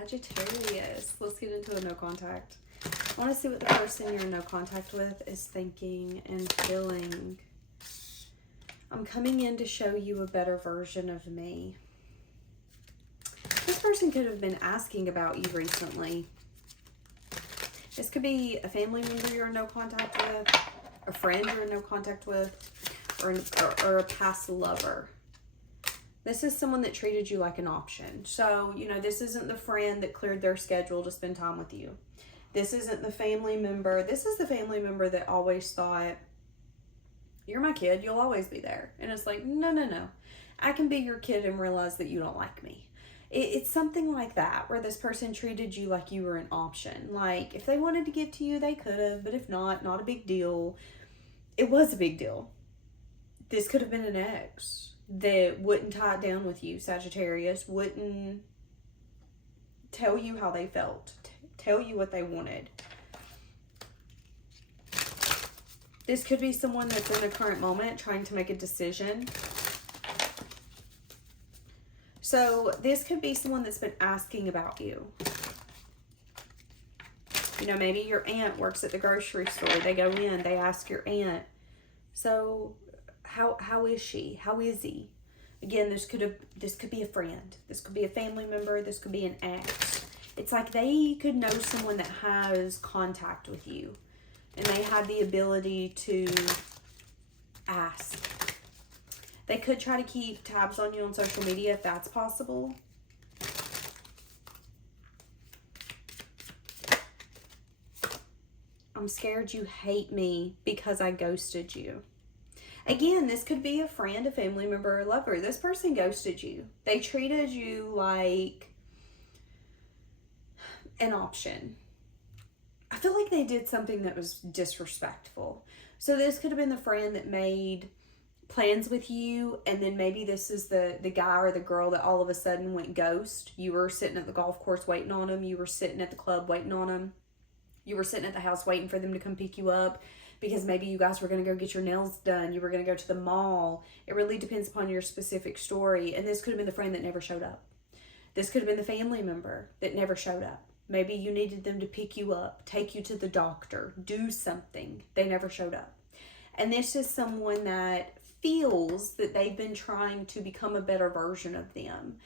Sagittarius. Let's get into a no contact. I want to see what the person you're in no contact with is thinking and feeling. I'm coming in to show you a better version of me. This person could have been asking about you recently. This could be a family member you're in no contact with, a friend you're in no contact with, or a past lover. This is someone that treated you like an option. So, you know, this isn't the friend that cleared their schedule to spend time with you. This isn't the family member. This is the family member that always thought, you're my kid, you'll always be there. And it's like, no. I can be your kid and realize that you don't like me. It's something like that, where this person treated you like you were an option. Like, if they wanted to give to you, they could have. But if not a big deal. It was a big deal. This could have been an ex that wouldn't tie it down with you, Sagittarius, wouldn't tell you how they felt, tell you what they wanted. This could be someone that's in the current moment trying to make a decision. So this could be someone that's been asking about you. You know, maybe your aunt works at the grocery store. They go in, they ask your aunt, so how is she? How is he? Again, this could be a friend. This could be a family member. This could be an ex. It's like they could know someone that has contact with you, and they have the ability to ask. They could try to keep tabs on you on social media if that's possible. I'm scared you hate me because I ghosted you. Again, this could be a friend, a family member, or a lover. This person ghosted you. They treated you like an option. I feel like they did something that was disrespectful. So this could have been the friend that made plans with you, and then maybe this is the guy or the girl that all of a sudden went ghost. You were sitting at the golf course waiting on them. You were sitting at the club waiting on them. You were sitting at the house waiting for them to come pick you up, because maybe you guys were going to go get your nails done. You were going to go to the mall. It really depends upon your specific story. And this could have been the friend that never showed up. This could have been the family member that never showed up. Maybe you needed them to pick you up, take you to the doctor, do something. They never showed up. And this is someone that feels that they've been trying to become a better version of them,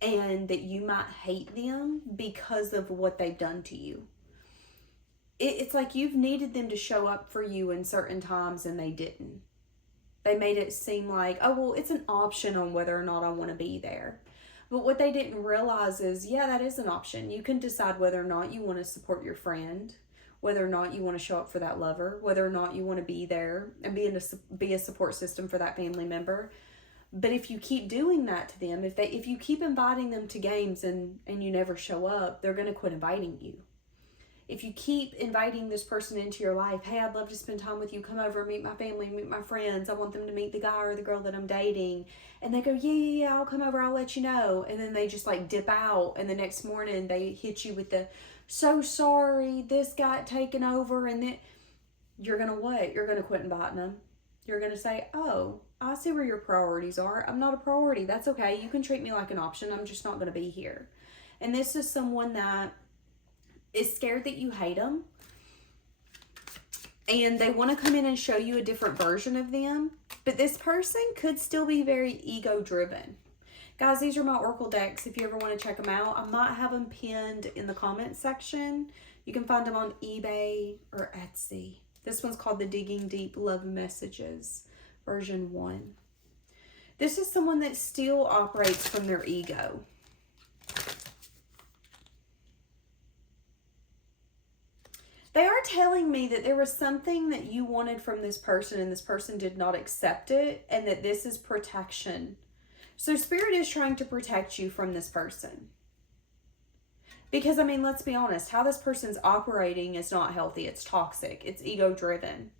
and that you might hate them because of what they've done to you. It's like you've needed them to show up for you in certain times and they didn't. They made it seem like, oh, well, it's an option on whether or not I want to be there. But what they didn't realize is, yeah, that is an option. You can decide whether or not you want to support your friend, whether or not you want to show up for that lover, whether or not you want to be there and be a support system for that family member. But if you keep doing that to them, if you keep inviting them to games and you never show up, they're going to quit inviting you. If you keep inviting this person into your life, hey, I'd love to spend time with you. Come over, meet my family, meet my friends. I want them to meet the guy or the girl that I'm dating. And they go, yeah, I'll come over. I'll let you know. And then they just like dip out. And the next morning they hit you with the, so sorry, this got taken over. And then you're going to what? You're going to quit inviting them. You're going to say, oh, I see where your priorities are. I'm not a priority. That's okay. You can treat me like an option. I'm just not going to be here. And this is someone that is scared that you hate them, and they want to come in and show you a different version of them, but this person could still be very ego driven. Guys, these are my Oracle decks. If you ever want to check them out, I might have them pinned in the comment section. You can find them on eBay or Etsy. This one's called the Digging Deep Love Messages version 1. This is someone that still operates from their ego. They are telling me that there was something that you wanted from this person and this person did not accept it, and that this is protection. So Spirit is trying to protect you from this person. Because, I mean, let's be honest, how this person's operating is not healthy. It's toxic. It's ego-driven.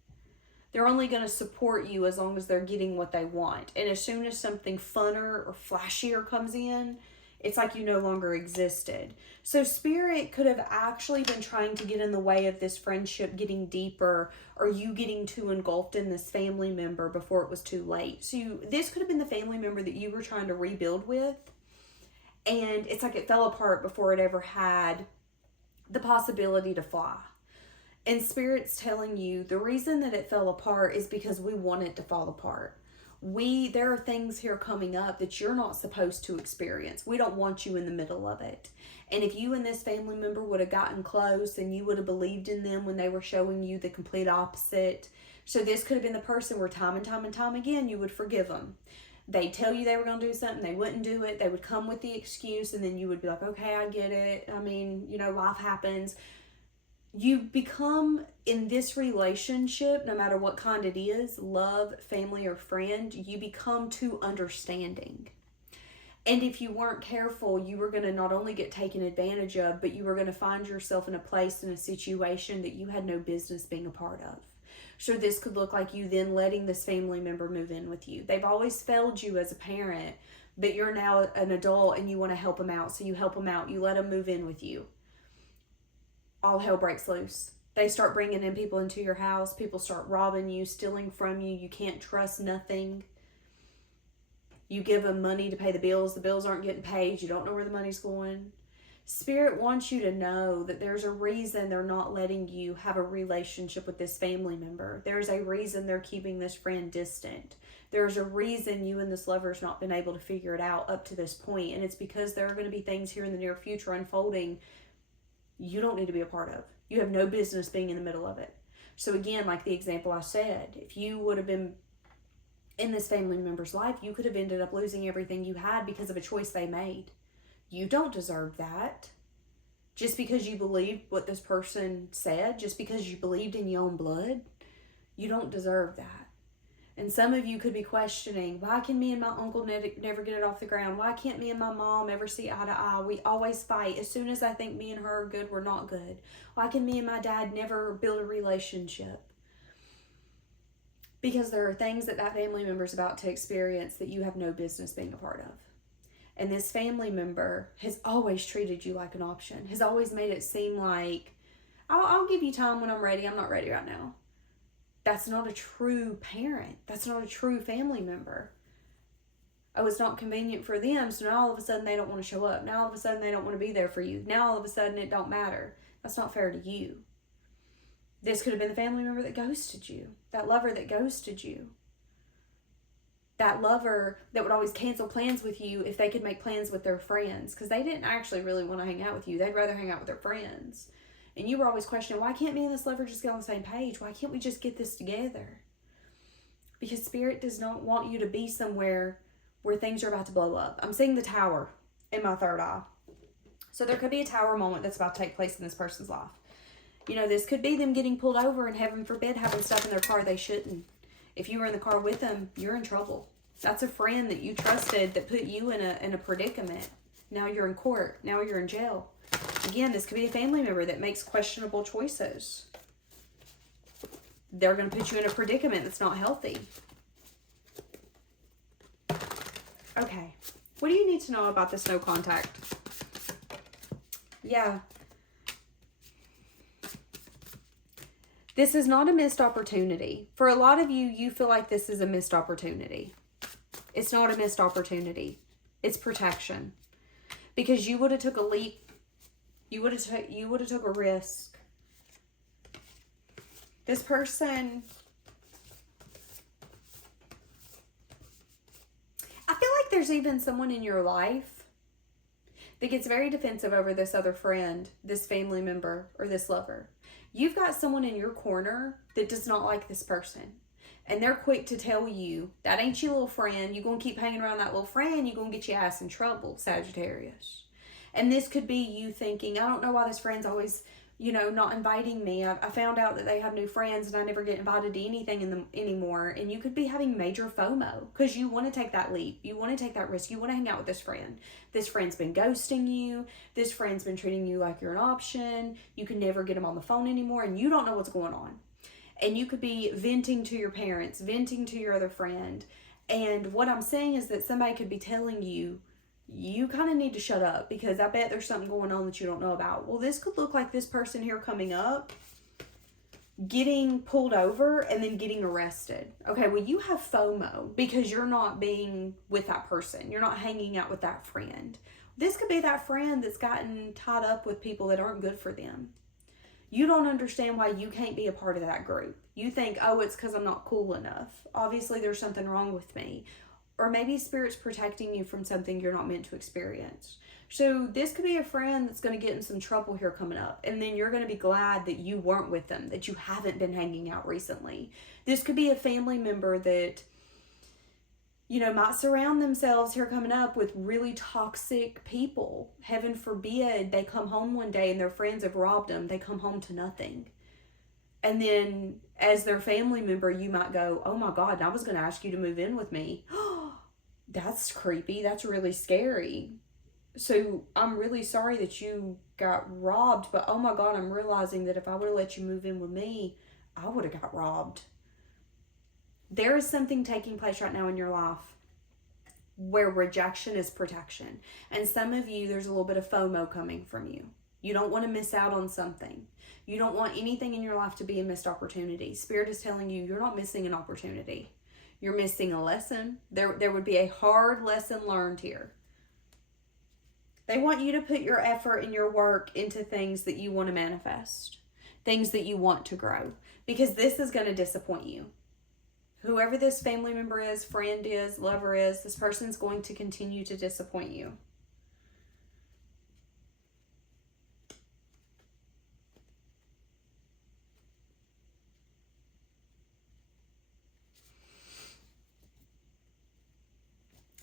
They're only going to support you as long as they're getting what they want. And as soon as something funner or flashier comes in, it's like you no longer existed. So Spirit could have actually been trying to get in the way of this friendship getting deeper, or you getting too engulfed in this family member before it was too late. So this could have been the family member that you were trying to rebuild with, And it's like it fell apart before it ever had the possibility to fly. And Spirit's telling you the reason that it fell apart is because we want it to fall apart. There are things here coming up that you're not supposed to experience. We don't want you in the middle of it. And if you and this family member would have gotten close and you would have believed in them when they were showing you the complete opposite. So this could have been the person where time and time and time again you would forgive them. They'd tell you they were going to do something, they wouldn't do it. They would come with the excuse, and then you would be like, okay, I get it. I mean, life happens. You become, in this relationship, no matter what kind it is, love, family, or friend, you become too understanding. And if you weren't careful, you were going to not only get taken advantage of, but you were going to find yourself in a place, in a situation that you had no business being a part of. So this could look like you then letting this family member move in with you. They've always failed you as a parent, but you're now an adult and you want to help them out. So you help them out. You let them move in with you. All hell breaks loose. They start bringing in people into your house. People start robbing you, stealing from you. You can't trust nothing. You give them money to pay the bills. The bills aren't getting paid. You don't know where the money's going. Spirit wants you to know that there's a reason they're not letting you have a relationship with this family member. There's a reason they're keeping this friend distant. There's a reason you and this lover's not been able to figure it out up to this point. And it's because there are going to be things here in the near future unfolding you don't need to be a part of. You have no business being in the middle of it. So again, like the example I said, if you would have been in this family member's life, you could have ended up losing everything you had because of a choice they made. You don't deserve that. Just because you believed what this person said, just because you believed in your own blood, you don't deserve that. And some of you could be questioning, why can me and my uncle never get it off the ground? Why can't me and my mom ever see eye to eye? We always fight. As soon as I think me and her are good, we're not good. Why can me and my dad never build a relationship? Because there are things that family member is about to experience that you have no business being a part of. And this family member has always treated you like an option, has always made it seem like, I'll give you time when I'm ready. I'm not ready right now. That's not a true parent. That's not a true family member. Oh, it's not convenient for them, so now all of a sudden they don't want to show up. Now all of a sudden they don't want to be there for you. Now all of a sudden it don't matter. That's not fair to you. This could have been the family member that ghosted you. That lover that ghosted you. That lover that would always cancel plans with you if they could make plans with their friends. Because they didn't actually really want to hang out with you. They'd rather hang out with their friends. And you were always questioning, why can't me and this lover just get on the same page? Why can't we just get this together? Because Spirit does not want you to be somewhere where things are about to blow up. I'm seeing the tower in my third eye. So there could be a tower moment that's about to take place in this person's life. This could be them getting pulled over and, heaven forbid, having stuff in their car they shouldn't. If you were in the car with them, you're in trouble. That's a friend that you trusted that put you in a predicament. Now you're in court. Now you're in jail. Again, this could be a family member that makes questionable choices. They're going to put you in a predicament that's not healthy. Okay. What do you need to know about this no contact? Yeah. This is not a missed opportunity. For a lot of you, you feel like this is a missed opportunity. It's not a missed opportunity. It's protection. Because you would have took a leap. You would have took a risk. This person, I feel like there's even someone in your life that gets very defensive over this other friend, this family member, or this lover. You've got someone in your corner that does not like this person. And they're quick to tell you, that ain't your little friend. You're going to keep hanging around that little friend. You're going to get your ass in trouble, Sagittarius. And this could be you thinking, I don't know why this friend's always, not inviting me. I found out that they have new friends and I never get invited to anything anymore. And you could be having major FOMO because you want to take that leap. You want to take that risk. You want to hang out with this friend. This friend's been ghosting you. This friend's been treating you like you're an option. You can never get them on the phone anymore and you don't know what's going on. And you could be venting to your parents, venting to your other friend. And what I'm saying is that somebody could be telling you, you kind of need to shut up because I bet there's something going on that you don't know about. Well, this could look like this person here coming up, getting pulled over and then getting arrested. Okay, well, you have FOMO because you're not being with that person. You're not hanging out with that friend. This could be that friend that's gotten tied up with people that aren't good for them. You don't understand why you can't be a part of that group. You think, oh, it's because I'm not cool enough. Obviously, there's something wrong with me. Or maybe Spirit's protecting you from something you're not meant to experience. So this could be a friend that's going to get in some trouble here coming up. And then you're going to be glad that you weren't with them, that you haven't been hanging out recently. This could be a family member that, you know, might surround themselves here coming up with really toxic people. Heaven forbid they come home one day and their friends have robbed them. They come home to nothing. And then as their family member, you might go, oh my God, I was going to ask you to move in with me. That's creepy. That's really scary. So I'm really sorry that you got robbed, but oh my God, I'm realizing that if I would have let you move in with me, I would have got robbed. There is something taking place right now in your life where rejection is protection. And some of you, there's a little bit of FOMO coming from you. You don't want to miss out on something. You don't want anything in your life to be a missed opportunity. Spirit is telling you, you're not missing an opportunity. You're missing a lesson. There would be a hard lesson learned here. They want you to put your effort and your work into things that you want to manifest. Things that you want to grow. Because this is going to disappoint you. Whoever this family member is, friend is, lover is, this person's going to continue to disappoint you.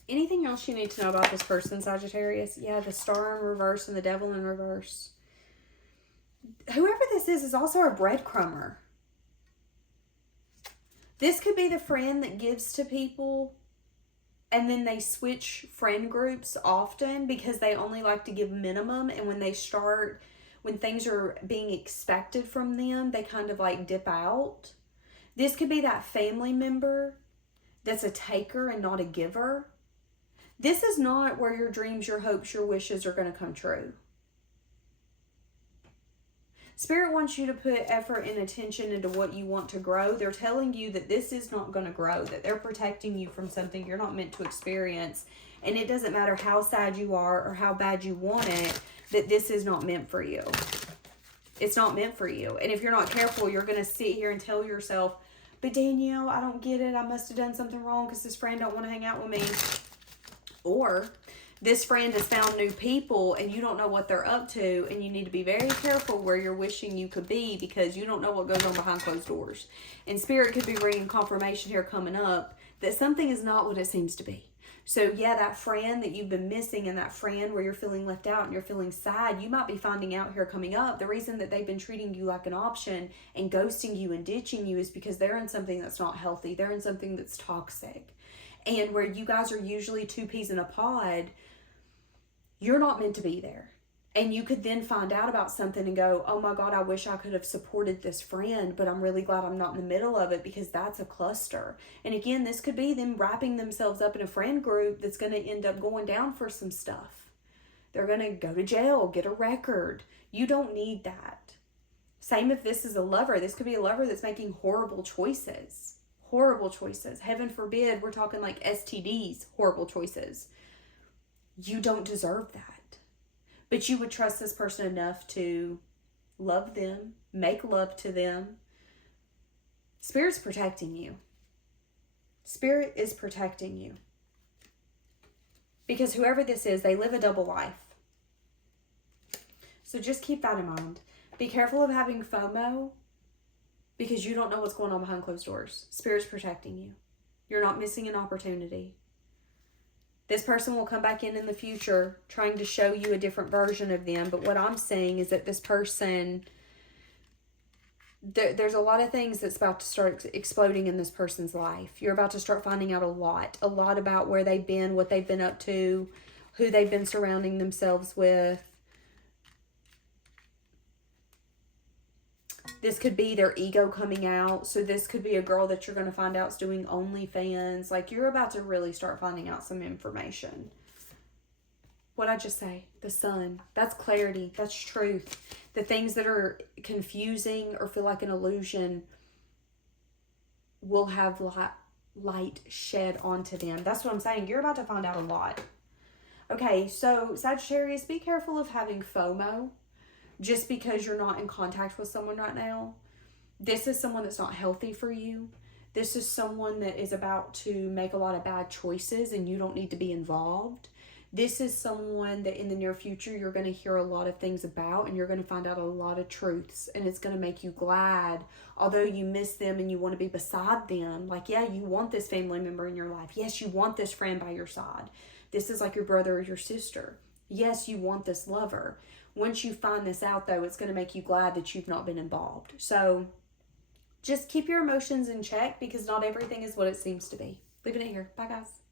Anything else you need to know about this person, Sagittarius? Yeah, the star in reverse and the devil in reverse. Whoever this is also a breadcrumber. This could be the friend that gives to people and then they switch friend groups often because they only like to give minimum. And when things are being expected from them, they kind of like dip out. This could be that family member that's a taker and not a giver. This is not where your dreams, your hopes, your wishes are going to come true. Spirit wants you to put effort and attention into what you want to grow. They're telling you that this is not going to grow, that they're protecting you from something you're not meant to experience. And it doesn't matter how sad you are or how bad you want it, that this is not meant for you. It's not meant for you. And if you're not careful, you're going to sit here and tell yourself, but Danielle, I don't get it. I must have done something wrong because this friend don't want to hang out with me. Or this friend has found new people and you don't know what they're up to, and you need to be very careful where you're wishing you could be because you don't know what goes on behind closed doors. And Spirit could be bringing confirmation here coming up that something is not what it seems to be. So yeah, that friend that you've been missing and that friend where you're feeling left out and you're feeling sad, you might be finding out here coming up the reason that they've been treating you like an option and ghosting you and ditching you is because they're in something that's not healthy. They're in something that's toxic. And where you guys are usually two peas in a pod, you're not meant to be there. And you could then find out about something and go, oh my God, I wish I could have supported this friend, but I'm really glad I'm not in the middle of it because that's a cluster. And again, this could be them wrapping themselves up in a friend group that's going to end up going down for some stuff. They're going to go to jail, get a record. You don't need that. Same if this is a lover. This could be a lover that's making horrible choices. Horrible choices. Heaven forbid, we're talking like STDs, horrible choices. You don't deserve that. But you would trust this person enough to love them, make love to them. Spirit's protecting you. Spirit is protecting you. Because whoever this is, they live a double life. So just keep that in mind. Be careful of having FOMO because you don't know what's going on behind closed doors. Spirit's protecting you. You're not missing an opportunity. This person will come back in the future trying to show you a different version of them. But what I'm saying is that this person, there's a lot of things that's about to start exploding in this person's life. You're about to start finding out a lot about where they've been, what they've been up to, who they've been surrounding themselves with. This could be their ego coming out. So this could be a girl that you're going to find out is doing OnlyFans. Like, you're about to really start finding out some information. What'd I just say? The sun. That's clarity. That's truth. The things that are confusing or feel like an illusion will have light shed onto them. That's what I'm saying. You're about to find out a lot. Okay, so Sagittarius, be careful of having FOMO just because you're not in contact with someone right now. This is someone that's not healthy for you. This is someone that is about to make a lot of bad choices and you don't need to be involved. This is someone that in the near future you're going to hear a lot of things about and you're going to find out a lot of truths, and it's going to make you glad. Although you miss them and you want to be beside them, like, yeah, you want this family member in your life. Yes, you want this friend by your side. This is like your brother or your sister. Yes, you want this lover. Once you find this out, though, it's going to make you glad that you've not been involved. So just keep your emotions in check because not everything is what it seems to be. Leaving it here. Bye, guys.